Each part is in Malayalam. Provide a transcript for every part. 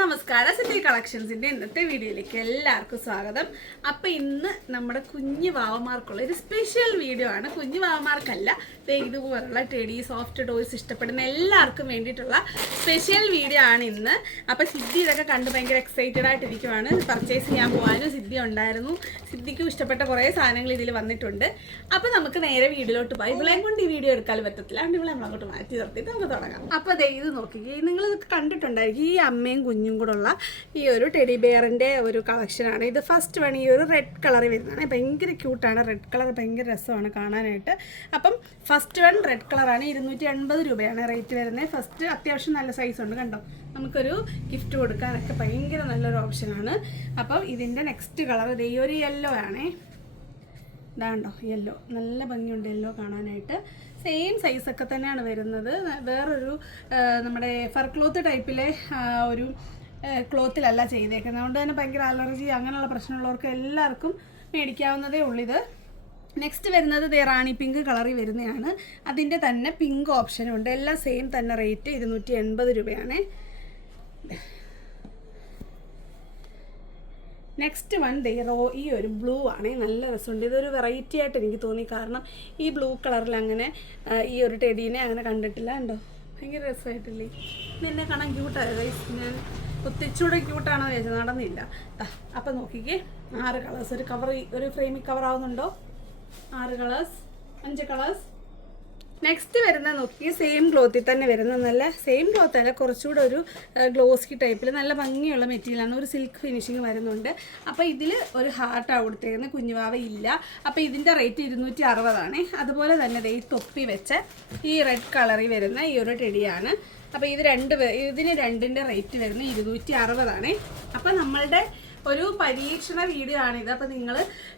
നമസ്കാരം. സിറ്റി കളക്ഷൻസിന്റെ ഇന്നത്തെ വീഡിയോയിലേക്ക് എല്ലാവർക്കും സ്വാഗതം. അപ്പോൾ ഇന്ന് നമ്മുടെ കുഞ്ഞു വാവമാർക്കുള്ള ഒരു സ്പെഷ്യൽ വീഡിയോ ആണ്. കുഞ്ഞു വാവമാർക്കല്ല ഇതുപോലുള്ള ടെഡി സോഫ്റ്റ് ടോയ്സ് ഇഷ്ടപ്പെടുന്ന എല്ലാവർക്കും വേണ്ടിയിട്ടുള്ള സ്പെഷ്യൽ വീഡിയോ ആണ് ഇന്ന്. അപ്പോൾ സിദ്ധി ഇതൊക്കെ കണ്ട് ഭയങ്കര എക്സൈറ്റഡ് ആയിട്ടിരിക്കുവാണ് പർച്ചേസ് ചെയ്യാൻ പോകാനും സിദ്ധി ഉണ്ടായിരുന്നു. സിദ്ധിക്കും ഇഷ്ടപ്പെട്ട കുറേ സാധനങ്ങൾ ഇതിൽ വന്നിട്ടുണ്ട്. അപ്പോൾ നമുക്ക് നേരെ വീഡിയോയിലോട്ട് പോയി ഇവളെയും കൊണ്ട് ഈ വീഡിയോ എടുക്കാൻ പറ്റത്തില്ല. അതുകൊണ്ട് ഇവളെ നമ്മളങ്ങോട്ട് മാറ്റി നിർത്തിയിട്ട് നമുക്ക് തുടങ്ങാം. അപ്പോൾ ദേ ഇത് നോക്കി നിങ്ങൾ കണ്ടിട്ടുണ്ടായിരിക്കും. ഈ അമ്മയും കുഞ്ഞും കൂടെ ഉള്ള ഈ ഒരു ടെഡി ബെയറിന്റെ ഒരു കളക്ഷനാണ് ഇത് ഫസ്റ്റ് വൺ ഈ ഒരു റെഡ് കളർ വരുന്നതാണ്. ഭയങ്കര ക്യൂട്ടാണ് റെഡ് കളർ ഭയങ്കര രസമാണ് കാണാനായിട്ട്. അപ്പം ഫസ്റ്റ് വൺ റെഡ് കളറാണ് ഇരുന്നൂറ്റി എൺപത് രൂപയാണ് റേറ്റ് വരുന്നത്. ഫസ്റ്റ് അത്യാവശ്യം നല്ല സൈസ് ഉണ്ട് കണ്ടോ? നമുക്കൊരു ഗിഫ്റ്റ് കൊടുക്കാനൊക്കെ ഭയങ്കര നല്ലൊരു ഓപ്ഷനാണ് അപ്പം ഇതിന്റെ നെക്സ്റ്റ് കളർ ഈ ഒരു യെല്ലോ ആണേ. ഇതാണ്ടോ യെല്ലോ നല്ല ഭംഗിയുണ്ട് യെല്ലോ കാണാനായിട്ട്. സെയിം സൈസൊക്കെ തന്നെയാണ് വരുന്നത്. വേറൊരു നമ്മുടെ ഫർ ക്ലോത്ത് ടൈപ്പിലെ ഒരു ക്ലോത്തിലല്ല ചെയ്തേക്കുന്നത്. അതുകൊണ്ട് തന്നെ ഭയങ്കര അലർജി അങ്ങനെയുള്ള പ്രശ്നമുള്ളവർക്ക് എല്ലാവർക്കും മേടിക്കാവുന്നതേ ഉള്ളിത്. നെക്സ്റ്റ് വരുന്നത് ദേ റാണി പിങ്ക് കളറിൽ വരുന്നതാണ്. അതിന്റെ തന്നെ പിങ്ക് ഓപ്ഷനും ഉണ്ട്. എല്ലാം സെയിം തന്നെ റേറ്റ് ഇരുന്നൂറ്റി എൺപത് രൂപയാണ്. നെക്സ്റ്റ് വൺ ദേ റോ ഈ ഒരു ബ്ലൂ ആണ്. നല്ല രസമുണ്ട്. ഇതൊരു വെറൈറ്റി ആയിട്ട് എനിക്ക് തോന്നി. കാരണം ഈ ബ്ലൂ കളറിൽ അങ്ങനെ ഈ ഒരു ടെഡീനെ അങ്ങനെ കണ്ടിട്ടില്ല ഉണ്ടോ ഭയങ്കര രസമായിട്ടില്ലേ? ഇതെന്നെ കാണാൻ ക്യൂട്ടായ ഗൈസ് ഞാൻ ഒത്തിച്ചൂടെ ക്യൂട്ടാണോ ചേച്ചി നടന്നില്ല. അപ്പം നോക്കിക്കേ. ആറ് കളേഴ്സ് ഒരു കവർ ഒരു ഫ്രെയിമിൽ കവർ ആവുന്നുണ്ടോ? ആറ് കളേഴ്സ് അഞ്ച് കളേഴ്സ് നെക്സ്റ്റ് വരുന്ന നോക്കി സെയിം ക്ലോത്തിൽ തന്നെ വരുന്ന നല്ല സെയിം ക്ലോത്ത് അല്ല കുറച്ചുകൂടെ ഒരു ഗ്ലോസ്കി ടൈപ്പിൽ നല്ല ഭംഗിയുള്ള മെറ്റീരിയലാണ് ഒരു സിൽക്ക് ഫിനിഷിങ് വരുന്നുണ്ട്. അപ്പോൾ ഇതിൽ ഒരു ഹാർട്ടാണ് കൊടുത്തേക്കുന്നത് കുഞ്ഞുവാവ ഇല്ല. അപ്പോൾ ഇതിന്റെ റേറ്റ് ഇരുന്നൂറ്റി അറുപതാണ്. അതുപോലെ തന്നെ ഈ തൊപ്പി വെച്ച ഈ റെഡ് കളറിൽ വരുന്ന ഈ ഒരു ടെടിയാണ് അപ്പോൾ ഇത് രണ്ട് ഇതിന് രണ്ടിന്റെ റേറ്റ് വരുന്നത് ഇരുന്നൂറ്റി അറുപതാണ് അപ്പോൾ നമ്മളുടെ ഒരു പരീക്ഷണ വീഡിയോ ആണിത്. അപ്പോൾ നിങ്ങൾ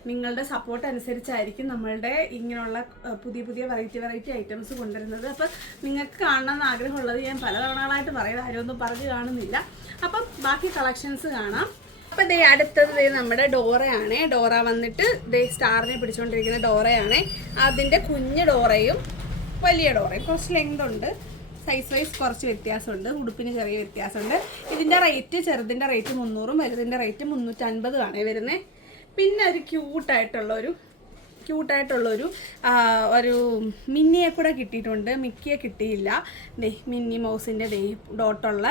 നിങ്ങളുടെ സപ്പോർട്ട് അനുസരിച്ചായിരിക്കും നമ്മളുടെ ഇങ്ങനെയുള്ള പുതിയ പുതിയ വെറൈറ്റി വെറൈറ്റി ഐറ്റംസ് കൊണ്ടുവരുന്നത്. അപ്പോൾ നിങ്ങൾക്ക് കാണണമെന്ന് ആഗ്രഹമുള്ളത് ഞാൻ പല തവണകളായിട്ട് പറയുന്നത് ആരൊന്നും പറഞ്ഞു കാണുന്നില്ല. അപ്പം ബാക്കി കളക്ഷൻസ് കാണാം. അപ്പം ദേ അടുത്തത് ദേ നമ്മുടെ ഡോറയാണ്. ഡോറ വന്നിട്ട് ദേ സ്റ്റാറിനെ പിടിച്ചുകൊണ്ടിരിക്കുന്ന ഡോറയാണ്. അതിന്റെ കുഞ്ഞ് ഡോറയും വലിയ ഡോറയും. കുറച്ച് ലെങ്ത് ഉണ്ട്. സൈസ് വൈസ് കുറച്ച് വ്യത്യാസമുണ്ട്. ഉടുപ്പിന് ചെറിയ വ്യത്യാസമുണ്ട്. ഇതിന്റെ റേറ്റ് ചെറുതിന്റെ റേറ്റ് മുന്നൂറും വലുതിന്റെ റേറ്റ് മുന്നൂറ്റൻപതുമാണ് വരുന്നത് പിന്നെ ഒരു ക്യൂട്ടായിട്ടുള്ള ഒരു ക്യൂട്ടായിട്ടുള്ളൊരു ആ, ഒരു മിന്നിയെ കൂടെ കിട്ടിയിട്ടുണ്ട്. മിക്കിയെ കിട്ടിയില്ല. ദേ മിന്നി മൗസിന്റെ ദേ ഡോട്ടുള്ള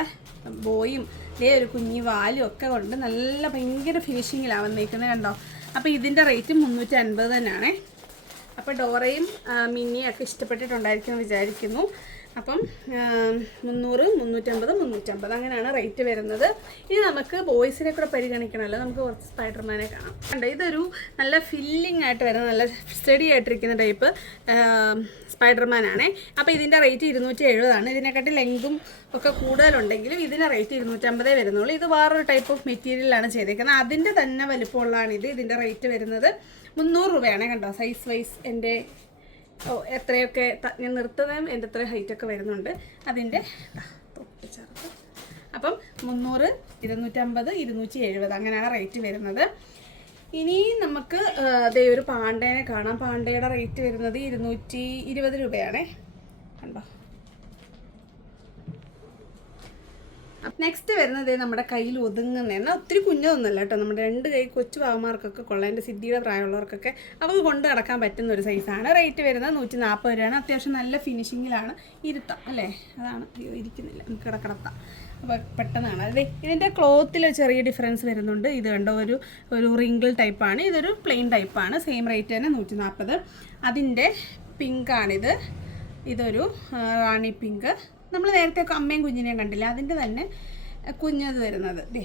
ബോയും ദേ ഒരു കുഞ്ഞി വാലും ഒക്കെ കൊണ്ട് നല്ല ഭയങ്കര ഫിനിഷിങ്ങിലാണ് വന്നേക്കുന്നത് കണ്ടോ? അപ്പോൾ ഇതിന്റെ റേറ്റ് മുന്നൂറ്റി അൻപത് തന്നെയാണേ. അപ്പോൾ ഡോറയും മിന്നിയൊക്കെ ഇഷ്ടപ്പെട്ടിട്ടുണ്ടായിരിക്കും വിചാരിക്കുന്നു. അപ്പം മുന്നൂറ് മുന്നൂറ്റമ്പത് മുന്നൂറ്റമ്പത് അങ്ങനെയാണ് റേറ്റ് വരുന്നത്. ഇനി നമുക്ക് ബോയ്സിനെ കൂടെ പരിഗണിക്കണമല്ലോ. നമുക്ക് കുറച്ച് സ്പൈഡർമാനെ കാണാം. കണ്ടോ ഇതൊരു നല്ല ഫില്ലിംഗ് ആയിട്ട് വരുന്ന നല്ല സ്റ്റഡി ആയിട്ടിരിക്കുന്ന ടൈപ്പ് സ്പൈഡർമാൻ ആണേ അപ്പോൾ ഇതിന്റെ റേറ്റ് ഇരുന്നൂറ്റി എഴുപതാണ് ഇതിനെക്കാട്ടി ലെങ്തും ഒക്കെ കൂടുതലുണ്ടെങ്കിലും ഇതിന്റെ റേറ്റ് ഇരുന്നൂറ്റമ്പതേ വരുന്നുള്ളൂ. ഇത് വേറൊരു ടൈപ്പ് ഓഫ് മെറ്റീരിയലാണ് ചെയ്തേക്കുന്നത്. അതിന്റെ തന്നെ വലിപ്പമുള്ളതാണ് ഇത്. ഇതിന്റെ റേറ്റ് വരുന്നത് മുന്നൂറ് രൂപയാണ് കണ്ടോ സൈസ് വൈസ് എന്റെ ഓ എത്രയൊക്കെ ഞാൻ നിർത്തുന്നതും എന്റെ എത്ര ഹൈറ്റ് ഒക്കെ വരുന്നുണ്ട്. അതിന്റെ തൊട്ട് ചേർത്ത് അപ്പം മുന്നൂറ് ഇരുന്നൂറ്റമ്പത് ഇരുന്നൂറ്റി എഴുപത് അങ്ങനെയാണ് റേറ്റ് വരുന്നത്. ഇനി നമുക്ക് അതേ ഒരു പാണ്ടേനെ കാണാം. പാണ്ടയുടെ റേറ്റ് വരുന്നത് ഇരുന്നൂറ്റി ഇരുപത് രൂപയാണേ. കണ്ടോ? നെക്സ്റ്റ് വരുന്നത് നമ്മുടെ കയ്യിൽ ഒതുങ്ങുന്ന. എന്നാൽ ഒത്തിരി കുഞ്ഞതൊന്നുമല്ല കേട്ടോ. നമ്മുടെ രണ്ട് കൈ കൊച്ചു ഭാവമാർക്കൊക്കെ കൊള്ളാം. എന്റെ സിദ്ധിയുടെ പ്രായമുള്ളവർക്കൊക്കെ അവർക്ക് കൊണ്ട് നടക്കാൻ പറ്റുന്ന ഒരു സൈസാണ് റേറ്റ് വരുന്നത് നൂറ്റി നാൽപ്പത് രൂപയാണ്. അത്യാവശ്യം നല്ല ഫിനിഷിങ്ങിലാണ് ഇരുത്താം അല്ലേ? അതാണ്. അയ്യോ ഇരിക്കുന്നില്ല. നമുക്ക് കിടക്കിടത്താം അപ്പോൾ പെട്ടെന്നാണ്. അതെ ഇതിന്റെ ക്ലോത്തിൽ ചെറിയ ഡിഫറൻസ് വരുന്നുണ്ട്. ഇത് കണ്ടോ? ഒരു ഒരു റിങ്കിൾ ടൈപ്പാണ് ഇതൊരു പ്ലെയിൻ ടൈപ്പാണ് സെയിം റേറ്റ് തന്നെ നൂറ്റി നാൽപ്പത് അതിന്റെ പിങ്കാണിത് ഇതൊരു റാണി പിങ്ക് നമ്മൾ നേരത്തെ അമ്മയും കുഞ്ഞിനെയും കണ്ടില്ല? അതിന്റെ തന്നെ കുഞ്ഞത് വരുന്നത്. ദേ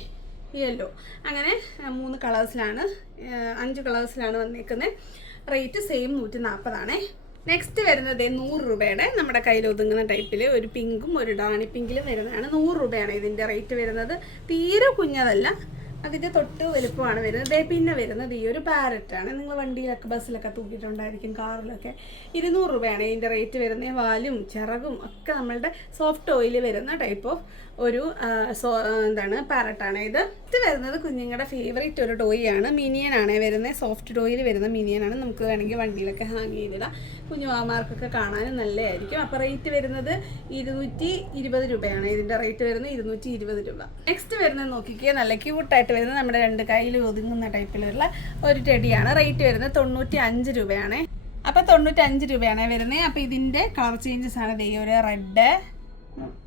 യെല്ലോ അങ്ങനെ മൂന്ന് കളേഴ്സിലാണ് അഞ്ച് കളേഴ്സിലാണ് വന്നിരിക്കുന്നത് റേറ്റ് സെയിം നൂറ്റി നാൽപ്പതാണേ നെക്സ്റ്റ് വരുന്നത് നൂറ് രൂപയുടെ നമ്മുടെ കയ്യിൽ ഒതുങ്ങുന്ന ടൈപ്പിൽ ഒരു പിങ്കും ഒരു ഡാണി പിങ്കിലും വരുന്നതാണ് നൂറ് രൂപയാണ് ഇതിന്റെ റേറ്റ് വരുന്നത്. തീരെ കുഞ്ഞതല്ല. അതിന്റെ തൊട്ട് വലുപ്പമാണ് വരുന്നത്. ദേ പിന്നെ വരുന്നത് ഈ ഒരു പാരറ്റാണ് നിങ്ങൾ വണ്ടിയിലൊക്കെ ബസ്സിലൊക്കെ തൂക്കിയിട്ടുണ്ടായിരിക്കും കാറിലൊക്കെ. ഇരുന്നൂറ് രൂപയാണ് ഇതിന്റെ റേറ്റ് വരുന്നത്. വാലും ചിറകും ഒക്കെ നമ്മളുടെ സോഫ്റ്റ് ഓയിൽ വരുന്ന ടൈപ്പ് ഓഫ് ഒരു സോ എന്താണ് പാരട്ടാണ്. ഇത് ഇത് വരുന്നത് കുഞ്ഞുങ്ങളുടെ ഫേവറേറ്റ് ഒരു ടോയാണ് മിനിയൻ ആണ് വരുന്നത് സോഫ്റ്റ് ടോയിൽ വരുന്ന മിനിയനാണ്. നമുക്ക് വേണമെങ്കിൽ വണ്ടിയിലൊക്കെ ഹാങ് ചെയ്തിടാം. കുഞ്ഞുമാമാർക്കൊക്കെ കാണാനും നല്ലതായിരിക്കും. അപ്പോൾ റേറ്റ് വരുന്നത് ഇരുന്നൂറ്റി ഇരുപത് രൂപയാണ്. ഇതിന്റെ റേറ്റ് വരുന്നത് ഇരുന്നൂറ്റി ഇരുപത് രൂപ. നെക്സ്റ്റ് വരുന്നത് നോക്കിക്കുക നല്ല ക്യൂട്ടായിട്ട് വരുന്നത് നമ്മുടെ രണ്ട് കയ്യിൽ ഒതുങ്ങുന്ന ടൈപ്പിലുള്ള ഒരു ടെടിയാണ് റേറ്റ് വരുന്നത് തൊണ്ണൂറ്റി അഞ്ച് രൂപയാണ്. അപ്പോൾ തൊണ്ണൂറ്റി അഞ്ച് രൂപയാണ് വരുന്നത്. അപ്പോൾ ഇതിന്റെ കളർ ചേഞ്ചസ് ആണ്. ദേ ഒരു റെഡ്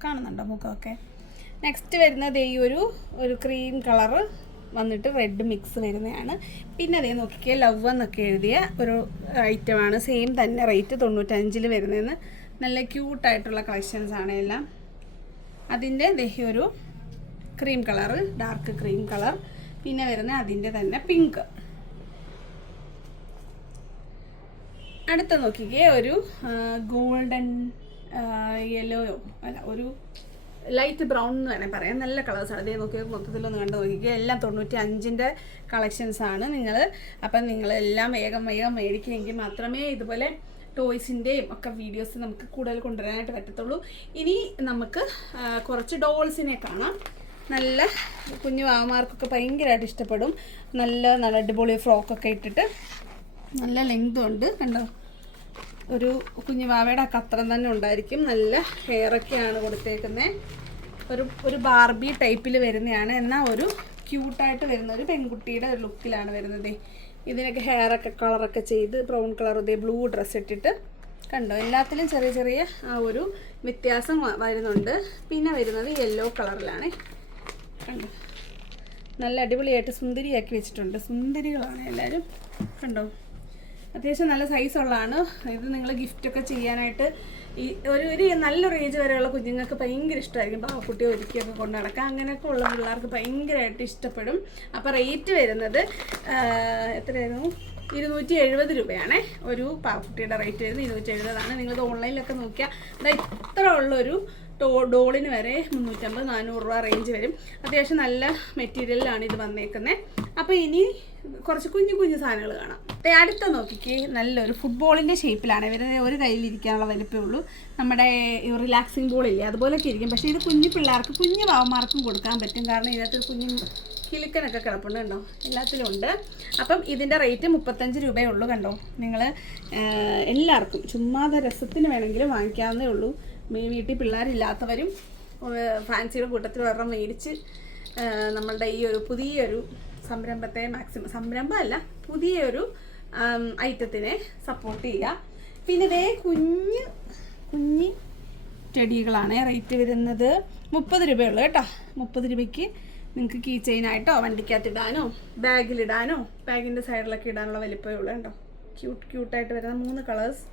കാണുന്നുണ്ടോ മുഖമൊക്കെ? നെക്സ്റ്റ് വരുന്നത് ഈ ഒരു ഒരു ക്രീം കളറ് വന്നിട്ട് റെഡ് മിക്സ് വരുന്നതാണ്. പിന്നെ അതേ നോക്കിക്കേ ലവ് എന്നൊക്കെ എഴുതിയ ഒരു ഐറ്റമാണ് സെയിം തന്നെ റേറ്റ് തൊണ്ണൂറ്റഞ്ചിൽ വരുന്നതെന്ന്. നല്ല ക്യൂട്ടായിട്ടുള്ള കളക്ഷൻസ് ആണ് എല്ലാം. അതിന്റെ ദേഹി ഒരു cream colour dark cream colour പിന്നെ വരുന്ന അതിന്റെ തന്നെ പിങ്ക് അടുത്ത നോക്കിക്കേ ഒരു ഗോൾഡൻ യെല്ലോയോ അല്ല ഒരു ലൈറ്റ് ബ്രൗൺ എന്ന് വേണേൽ പറയാം. നല്ല കളേഴ്സാണ് അതേ നോക്കി മൊത്തത്തിലൊന്ന് കണ്ട് നോക്കിക്കുക എല്ലാം തൊണ്ണൂറ്റി അഞ്ചിന്റെ കളക്ഷൻസാണ് നിങ്ങൾ അപ്പം നിങ്ങളെല്ലാം വേഗം വേഗം മേടിക്കുമെങ്കിൽ മാത്രമേ ഇതുപോലെ ടോയ്സിന്റെയും ഒക്കെ വീഡിയോസ് നമുക്ക് കൂടുതൽ കൊണ്ടുവരാനായിട്ട് പറ്റത്തുള്ളൂ. ഇനി നമുക്ക് കുറച്ച് ഡോൾസിനെ കാണാം. നല്ല കുഞ്ഞു വാമാർക്കൊക്കെ ഭയങ്കരമായിട്ട് ഇഷ്ടപ്പെടും. നല്ല നല്ല അടിപൊളി ഫ്രോക്കൊക്കെ ഇട്ടിട്ട്. നല്ല ലെങ്തും ഉണ്ട്. കണ്ടോ? ഒരു കുഞ്ഞു വാവയുടെ ഒക്കെ അത്രയും തന്നെ ഉണ്ടായിരിക്കും. നല്ല ഹെയറൊക്കെയാണ് കൊടുത്തേക്കുന്നത് ഒരു ഒരു ബാർബി ടൈപ്പിൽ വരുന്നതാണ്. എന്നാൽ ഒരു ക്യൂട്ടായിട്ട് വരുന്ന ഒരു പെൺകുട്ടിയുടെ ഒരു ലുക്കിലാണ് വരുന്നത്. ഇതിനൊക്കെ ഹെയറൊക്കെ കളറൊക്കെ ചെയ്ത് ബ്രൗൺ കളർ ഇതേ ബ്ലൂ ഡ്രസ്സ് ഇട്ടിട്ട് കണ്ടോ? എല്ലാത്തിലും ചെറിയ ചെറിയ ആ ഒരു വ്യത്യാസം വരുന്നുണ്ട്. പിന്നെ വരുന്നത് യെല്ലോ കളറിലാണ് കണ്ടോ? നല്ല അടിപൊളിയായിട്ട് സുന്ദരിയാക്കി വെച്ചിട്ടുണ്ട്. സുന്ദരികളാണ് എല്ലാവരും കണ്ടോ? അത്യാവശ്യം നല്ല സൈസ് ഉള്ളതാണ് ഇത് നിങ്ങൾ ഗിഫ്റ്റൊക്കെ ചെയ്യാനായിട്ട് ഈ ഒരു ഒരു നല്ലൊരു ഏജ് വരെയുള്ള കുഞ്ഞുങ്ങൾക്ക് ഭയങ്കര ഇഷ്ടമായിരിക്കും പാവക്കുട്ടിയെ ഒരുക്കിയൊക്കെ കൊണ്ട് നടക്കാം. അങ്ങനെയൊക്കെ ഉള്ള പിള്ളേർക്ക് ഭയങ്കരമായിട്ട് ഇഷ്ടപ്പെടും. അപ്പോൾ റേറ്റ് വരുന്നത് എത്രയായിരുന്നു? ഇരുന്നൂറ്റി എഴുപത് രൂപയാണ്. ഒരു പാവക്കുട്ടിയുടെ റേറ്റ് വരുന്നത് ഇരുന്നൂറ്റി എഴുപതാണ് നിങ്ങളിത് ഓൺലൈനിലൊക്കെ നോക്കിയാൽ ഇതാ ഇത്ര ഉള്ളൊരു ഡോളിന് വരെ മുന്നൂറ്റമ്പത് നാനൂറ് രൂപ റേഞ്ച് വരും. അത്യാവശ്യം നല്ല മെറ്റീരിയലിലാണ് ഇത് വന്നേക്കുന്നത് അപ്പോൾ ഇനി കുറച്ച് കുഞ്ഞു കുഞ്ഞു സാധനങ്ങൾ കാണാം. ദേ അടുത്ത നോക്കിക്ക് നല്ലൊരു ഫുട്ബോളിന്റെ ഷേപ്പിലാണ് വരുന്നത് ഒരു കയ്യിലിരിക്കാനുള്ള വലിപ്പേ ഉള്ളൂ. നമ്മുടെ റിലാക്സിങ് ബോളില്ലേ അതുപോലൊക്കെ ഇരിക്കും. പക്ഷേ ഇത് കുഞ്ഞു പിള്ളേർക്ക് കുഞ്ഞു പാവന്മാർക്കും കൊടുക്കാൻ പറ്റും. കാരണം ഇതിനകത്ത് കുഞ്ഞു കിലുക്കനൊക്കെ കിടപ്പുണ്ട് കണ്ടോ? എല്ലാത്തിലും ഉണ്ട്. അപ്പം ഇതിന്റെ റേറ്റ് മുപ്പത്തഞ്ച് രൂപയേ ഉള്ളൂ കണ്ടോ? നിങ്ങൾ എല്ലാവർക്കും ചുമ്മാതെ രസത്തിന് വേണമെങ്കിലും വാങ്ങിക്കാവുന്നേ ഉള്ളൂ. വീട്ടിൽ പിള്ളേരില്ലാത്തവരും ഫാൻസിയുടെ കൂട്ടത്തിൽ ഒരെണ്ണം മേടിച്ച് നമ്മളുടെ ഈ ഒരു പുതിയൊരു സംരംഭത്തെ മാക്സിമം സംരംഭമല്ല പുതിയൊരു ഐറ്റത്തിനെ സപ്പോർട്ട് ചെയ്യുക. പിന്നെ ഇതേ കുഞ്ഞ് കുഞ്ഞ് ചെടികളാണ് റേറ്റ് വരുന്നത് മുപ്പത് രൂപയുള്ളൂ കേട്ടോ. മുപ്പത് രൂപയ്ക്ക് നിങ്ങൾക്ക് കീ ചെയിനായിട്ടോ വണ്ടിക്കകത്ത് ഇടാനോ ബാഗിലിടാനോ ബാഗിന്റെ സൈഡിലൊക്കെ ഇടാനുള്ള വലിപ്പമേ ഉള്ളൂ കേട്ടോ. ക്യൂട്ട് ക്യൂട്ടായിട്ട് വരുന്ന മൂന്ന് കളേഴ്സ്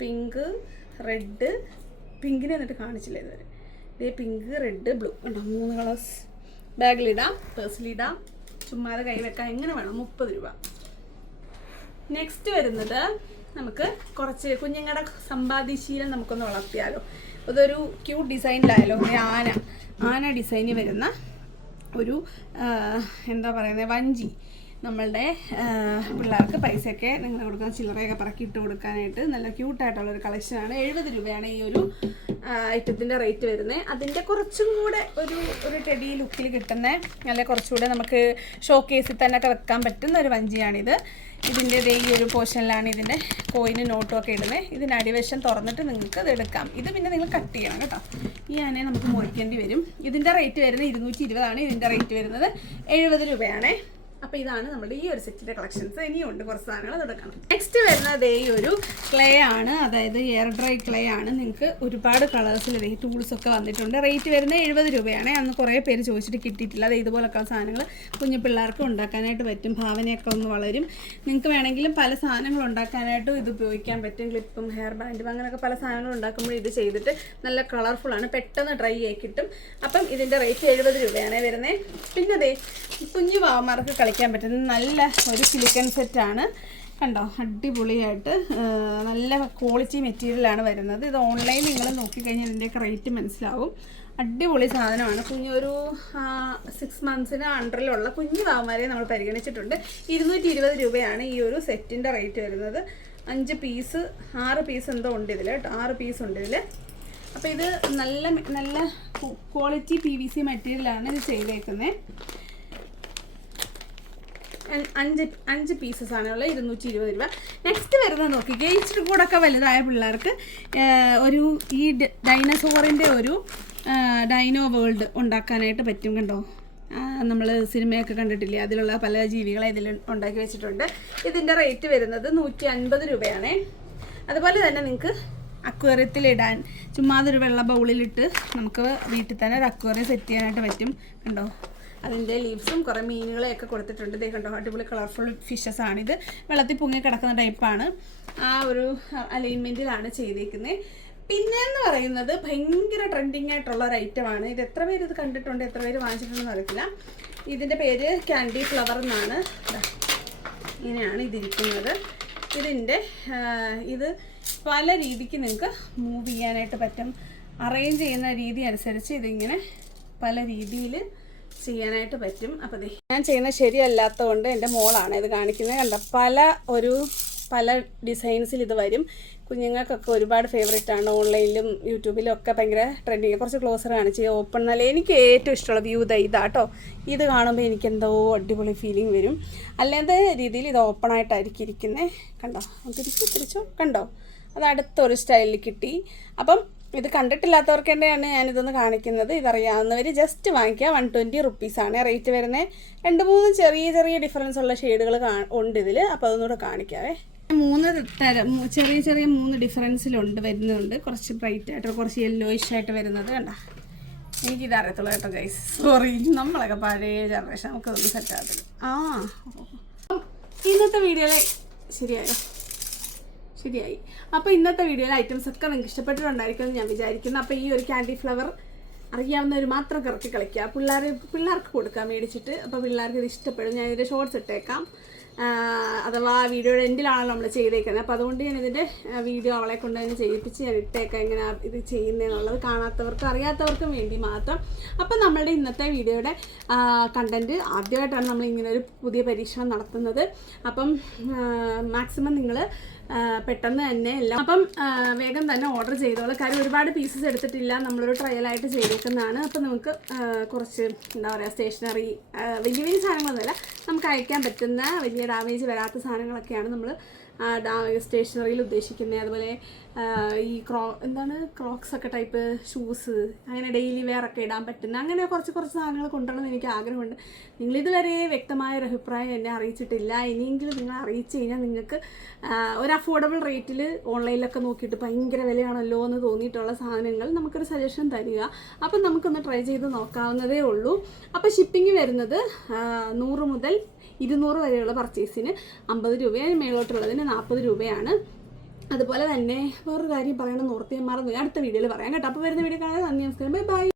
പിങ്ക് റെഡ് പിങ്കിനെ എന്നിട്ട് കാണിച്ചില്ല ഇതുവരെ. ഇതേ പിങ്ക് റെഡ് ബ്ലൂ ഉണ്ടോ മൂന്ന് കളേഴ്സ് ബാഗിലിടാം പേഴ്സിലിടാം ചുമ്മാതെ കൈ വെക്കാൻ എങ്ങനെ വേണം? മുപ്പത് രൂപ. നെക്സ്റ്റ് വരുന്നത് നമുക്ക് കുറച്ച് കുഞ്ഞുങ്ങളുടെ സമ്പാദ്യശീലം നമുക്കൊന്ന് വളർത്തിയാലോ. അതൊരു ക്യൂട്ട് ഡിസൈനിലായാലോ ആന. ആന ഡിസൈനിൽ വരുന്ന ഒരു എന്താ പറയുന്നത് വഞ്ചി. നമ്മളുടെ പിള്ളേർക്ക് പൈസയൊക്കെ നിങ്ങൾ കൊടുക്കുന്ന ചില്ലറയൊക്കെ പറക്കി ഇട്ട് കൊടുക്കാനായിട്ട് നല്ല ക്യൂട്ടായിട്ടുള്ളൊരു കളക്ഷനാണ് എഴുപത് രൂപയാണ് ഈ ഒരു ഐറ്റത്തിന്റെ റേറ്റ് വരുന്നത്. അതിന്റെ കുറച്ചും കൂടെ ഒരു ഒരു ടെഡി ലുക്കിൽ കിട്ടുന്ന നല്ല കുറച്ചുകൂടെ നമുക്ക് ഷോ കേസിൽ തന്നെ ഒക്കെ വെക്കാൻ പറ്റുന്ന ഒരു വഞ്ചിയാണിത്. ഇതിന്റെ ഈ ഒരു പോർഷനിലാണ് ഇതിന്റെ കോയിന് നോട്ടും ഒക്കെ ഇടുന്നത് ഇതിന്റെ അടിവശം തുറന്നിട്ട് നിങ്ങൾക്ക് ഇത് എടുക്കാം. ഇത് പിന്നെ നിങ്ങൾ കട്ട് ചെയ്യണം കേട്ടോ. ഈ ആനയെ നമുക്ക് മുറിക്കേണ്ടി വരും. ഇതിന്റെ റേറ്റ് വരുന്നത് ഇരുന്നൂറ്റി ഇരുപതാണ്. ഇതിന്റെ റേറ്റ് വരുന്നത് എഴുപത് രൂപയാണേ. അപ്പോൾ ഇതാണ് നമ്മുടെ ഈ ഒരു സെറ്റിന്റെ കളക്ഷൻസ് ഇനിയും ഉണ്ട് കുറച്ച് സാധനങ്ങൾ തുടക്കണം നെക്സ്റ്റ് വരുന്നത് ഈ ഒരു ക്ലേ ആണ്. അതായത് എയർ ഡ്രൈ ക്ലേ ആണ്. നിങ്ങൾക്ക് ഒരുപാട് കളേഴ്സിൽ ഈ ടൂൾസ് ഒക്കെ വന്നിട്ടുണ്ട്. റേറ്റ് വരുന്നത് എഴുപത് രൂപയാണ്. അന്ന് കുറേ പേര് ചോദിച്ചിട്ട് കിട്ടിയിട്ടില്ല. അത് ഇതുപോലൊക്കെ സാധനങ്ങൾ കുഞ്ഞു പിള്ളേർക്ക് ഉണ്ടാക്കാനായിട്ട് പറ്റും. ഭാവനയൊക്കെ ഒന്ന് വളരും. നിങ്ങൾക്ക് വേണമെങ്കിലും പല സാധനങ്ങൾ ഉണ്ടാക്കാനായിട്ടും ഇത് ഉപയോഗിക്കാൻ പറ്റും. ക്ലിപ്പും ഹെയർ ബാൻഡും അങ്ങനെയൊക്കെ പല സാധനങ്ങൾ ഉണ്ടാക്കുമ്പോൾ ഇത് ചെയ്തിട്ട് നല്ല കളർഫുൾ ആണ്. പെട്ടെന്ന് ഡ്രൈ ആയി കിട്ടും. അപ്പം ഇതിന്റെ റേറ്റ് എഴുപത് രൂപയാണ് വരുന്നത്. പിന്നെ അതെ കുഞ്ഞു പാവന്മാർക്ക് കളിക്കാൻ പറ്റുന്ന നല്ല ഒരു സിലിക്കൺ സെറ്റാണ് കണ്ടോ? അടിപൊളിയായിട്ട് നല്ല ക്വാളിറ്റി മെറ്റീരിയലാണ് വരുന്നത്. ഇത് ഓൺലൈൻ നിങ്ങൾ നോക്കിക്കഴിഞ്ഞാൽ ഇതിന്റെയൊക്കെ റേറ്റ് മനസ്സിലാവും. അടിപൊളി സാധനമാണ്. കുഞ്ഞൊരു സിക്സ് മന്ത്സിന് അണ്ടറിലുള്ള കുഞ്ഞു പാവന്മാരെ നമ്മൾ പരിഗണിച്ചിട്ടുണ്ട്. ഇരുന്നൂറ്റി ഇരുപത് രൂപയാണ് ഈ ഒരു സെറ്റിന്റെ റേറ്റ് വരുന്നത്. അഞ്ച് പീസ് ആറ് പീസ് എന്തോ ഉണ്ട് ഇതിൽ കേട്ടോ. ആറ് പീസ് ഉണ്ട് ഇതിൽ അപ്പോൾ ഇത് നല്ല നല്ല ക്വാളിറ്റി പി വി സി മെറ്റീരിയലാണ് ഇത് ചെയ്തേക്കുന്നത് അഞ്ച്- അഞ്ച് പീസസ് ആണുള്ളത് ഇരുന്നൂറ്റി ഇരുപത് രൂപ. നെക്സ്റ്റ് വരുന്നത് നോക്കി. ഇച്ചിരി കൂടൊക്കെ വലുതായ പിള്ളേർക്ക് ഒരു ഈ ഡൈനസോറിന്റെ ഒരു ഡൈനോ വേൾഡ് ഉണ്ടാക്കാനായിട്ട് പറ്റും കണ്ടോ? നമ്മൾ സിനിമയൊക്കെ കണ്ടിട്ടില്ലേ? അതിലുള്ള പല ജീവികളെ ഇതിൽ ഉണ്ടാക്കി വെച്ചിട്ടുണ്ട്. ഇതിന്റെ റേറ്റ് വരുന്നത് നൂറ്റി അൻപത് രൂപയാണേ. അതുപോലെ തന്നെ നിങ്ങൾക്ക് അക്വേറിയത്തിൽ ഇടാൻ ചുമ്മാതെ ഒരു വെള്ള ബൗളിലിട്ട് നമുക്ക് വീട്ടിൽ തന്നെ ഒരു അക്വേറിയം സെറ്റ് ചെയ്യാനായിട്ട് പറ്റും കണ്ടോ? അതിന്റെ ലീവ്സും കുറേ മീനുകളെയൊക്കെ കൊടുത്തിട്ടുണ്ട്. ഇതേ കണ്ടോ അടിപൊളി കളർഫുൾ ഫിഷസ് ആണിത്. വെള്ളത്തിൽ പൊങ്ങി കിടക്കുന്ന ടൈപ്പാണ് ആ ഒരു അലൈൻമെന്റിലാണ് ചെയ്തേക്കുന്നത് പിന്നെ എന്ന് പറയുന്നത് ഭയങ്കര ട്രെൻഡിങ് ആയിട്ടുള്ള ഒരു ഐറ്റമാണ് ഇത് എത്ര പേര് ഇത് കണ്ടിട്ടുണ്ട് എത്ര പേര് വാങ്ങിച്ചിട്ടുണ്ടെന്ന് അറിയത്തില്ല. ഇതിന്റെ പേര് ക്യാൻഡി ഫ്ലവർ എന്നാണ്. ഇങ്ങനെയാണ് ഇതിരിക്കുന്നത്. ഇതിന്റെ ഇത് പല രീതിക്ക് നിങ്ങൾക്ക് മൂവ് ചെയ്യാനായിട്ട് പറ്റും. അറേഞ്ച് ചെയ്യുന്ന രീതി അനുസരിച്ച് ഇതിങ്ങനെ പല രീതിയിൽ ചെയ്യാനായിട്ട് പറ്റും. അപ്പോൾ ദേ ഞാൻ ചെയ്യുന്നത് ശരിയല്ലാത്തതുകൊണ്ട് എന്റെ മോളാണ് ഇത് കാണിക്കുന്നത്. കണ്ട? പല ഒരു പല ഡിസൈൻസിൽ ഇത് വരും. കുഞ്ഞുങ്ങൾക്കൊക്കെ ഒരുപാട് ഫേവറേറ്റ് ആണ്. ഓൺലൈനിലും യൂട്യൂബിലും ഒക്കെ ഭയങ്കര ട്രെൻഡിങ് കുറച്ച് ക്ലോസർ കാണിച്ച് ഓപ്പൺ നല്ല എനിക്ക് ഏറ്റവും ഇഷ്ടമുള്ള വ്യൂ ഇതാ ഇതാട്ടോ ഇത് കാണുമ്പോൾ എനിക്ക് എന്തോ അടിപൊളി ഫീലിംഗ് വരും. അല്ലാതെ രീതിയിൽ ഇത് ഓപ്പൺ ആയിട്ടായിരിക്കും ഇരിക്കുന്നത് കണ്ടോ? തിരിച്ചു തിരിച്ചോ കണ്ടോ? അത് അടുത്തൊരു സ്റ്റൈലിൽ കിട്ടി. അപ്പം ഇത് കണ്ടിട്ടില്ലാത്തവർക്ക് തന്നെയാണ് ഞാനിതൊന്ന് കാണിക്കുന്നത്. ഇതറിയാവുന്നവർ ജസ്റ്റ് വാങ്ങിക്കുക. വൺ ട്വന്റി റുപ്പീസാണ് റേറ്റ് വരുന്നത് രണ്ട് മൂന്ന് ചെറിയ ചെറിയ ഡിഫറൻസ് ഉള്ള ഷെയ്ഡുകൾ ഉണ്ട് ഇതിൽ അപ്പോൾ അതൊന്നുകൂടെ കാണിക്കാവേ. മൂന്ന് തരം ചെറിയ ചെറിയ മൂന്ന് ഡിഫറൻസിലുണ്ട് വരുന്നുണ്ട്. കുറച്ച് ബ്രൈറ്റ് ആയിട്ട് കുറച്ച് യെല്ലോയിഷ് ആയിട്ട് വരുന്നത് കണ്ട. എനിക്കിത് അറിയത്തുള്ളൂ കേട്ടോ ഗൈസ് സോറി നമ്മളൊക്കെ പഴയ ജനറേഷൻ നമുക്കതൊന്നും സെറ്റ് ആകത്തില്ല ആ. ഇന്നത്തെ വീഡിയോയിൽ ശരിയായോ? ശരിയായി. അപ്പോൾ ഇന്നത്തെ വീഡിയോയിലെ ഐറ്റംസ് ഒക്കെ നിങ്ങൾക്ക് ഇഷ്ടപ്പെട്ടിട്ടുണ്ടായിരിക്കുമെന്ന് ഞാൻ വിചാരിക്കുന്നു. അപ്പോൾ ഈ ഒരു ക്യാൻഡി ഫ്ലവർ അറിയാവുന്നവർ മാത്രം കറക്കി കളിക്കുക. പിള്ളേർ പിള്ളേർക്ക് കൊടുക്കുക മേടിച്ചിട്ട്. അപ്പോൾ പിള്ളേർക്ക് ഇത് ഇഷ്ടപ്പെടും. ഞാൻ ഇതിന്റെ ഷോർട്സ് ഇട്ടേക്കാം. അഥവാ വീഡിയോയുടെ എൻഡിലാണല്ലോ നമ്മൾ ചെയ്തേക്കുന്നത്. അപ്പോൾ അതുകൊണ്ട് ഞാൻ ഇതിന്റെ വീഡിയോ അവളെ കൊണ്ട് തന്നെ ചെയ്യിപ്പിച്ച് ഞാൻ ഇട്ടേക്കാം. എങ്ങനെ ഇത് ചെയ്യുന്നതെന്നുള്ളത് കാണാത്തവർക്കും അറിയാത്തവർക്കും വേണ്ടി മാത്രം. അപ്പം നമ്മളുടെ ഇന്നത്തെ വീഡിയോയുടെ കണ്ടന്റ് ആദ്യമായിട്ടാണ് നമ്മൾ ഇങ്ങനെ ഒരു പുതിയ പരീക്ഷണം നടത്തുന്നത്. അപ്പം മാക്സിമം നിങ്ങൾ പെട്ടെന്ന് തന്നെ എല്ലാം അപ്പം വേഗം തന്നെ ഓർഡർ ചെയ്തോളൂ. കാര്യം ഒരുപാട് പീസസ് എടുത്തിട്ടില്ല. നമ്മളൊരു ട്രയലായിട്ട് ചെയ്തേക്കുന്നതാണ്. അപ്പം നമുക്ക് കുറച്ച് എന്താ പറയുക സ്റ്റേഷനറി വലിയ വലിയ സാധനങ്ങളൊന്നുമല്ല. നമുക്ക് അയക്കാൻ പറ്റുന്ന വലിയ ഡാമേജ് വരാത്ത സാധനങ്ങളൊക്കെയാണ് നമ്മൾ സ്റ്റേഷനറിയിൽ ഉദ്ദേശിക്കുന്നത് അതുപോലെ ഈ ക്രോ എന്താണ് ക്രോക്സ് ഒക്കെ ടൈപ്പ് ഷൂസ് അങ്ങനെ ഡെയിലി വെയർ ഒക്കെ ഇടാൻ പറ്റുന്ന അങ്ങനെ കുറച്ച് കുറച്ച് സാധനങ്ങൾ കൊണ്ടുവരണമെന്ന് എനിക്ക് ആഗ്രഹമുണ്ട്. നിങ്ങൾ ഇതുവരെ വ്യക്തമായ ഒരു അഭിപ്രായം എന്നെ അറിയിച്ചിട്ടില്ല. ഇനിയെങ്കിലും നിങ്ങൾ അറിയിച്ചു കഴിഞ്ഞാൽ നിങ്ങൾക്ക് ഒരു അഫോർഡബിൾ റേറ്റിൽ ഓൺലൈനിലൊക്കെ നോക്കിയിട്ട് ഭയങ്കര വിലയാണല്ലോ എന്ന് തോന്നിയിട്ടുള്ള സാധനങ്ങൾ നമുക്കൊരു സജഷൻ തരിക. അപ്പം നമുക്കൊന്ന് ട്രൈ ചെയ്ത് നോക്കാവുന്നതേ ഉള്ളൂ. അപ്പോൾ ഷിപ്പിംഗ് വരുന്നത് നൂറ് മുതൽ ഇരുന്നൂറ് വരെയുള്ള പർച്ചേസിന് അമ്പത് രൂപയാണ് മേളോട്ടുള്ളതിന് നാൽപ്പത് രൂപയാണ്. അതുപോലെ തന്നെ വേറൊരു കാര്യം പറയണം നോർത്തിയന്മാർ അടുത്ത വീഡിയോയിൽ പറയാം കേട്ടോ. അപ്പോൾ വരുന്ന വീഡിയോ കാണാൻ നന്ദി നമസ്കാരം. Bye bye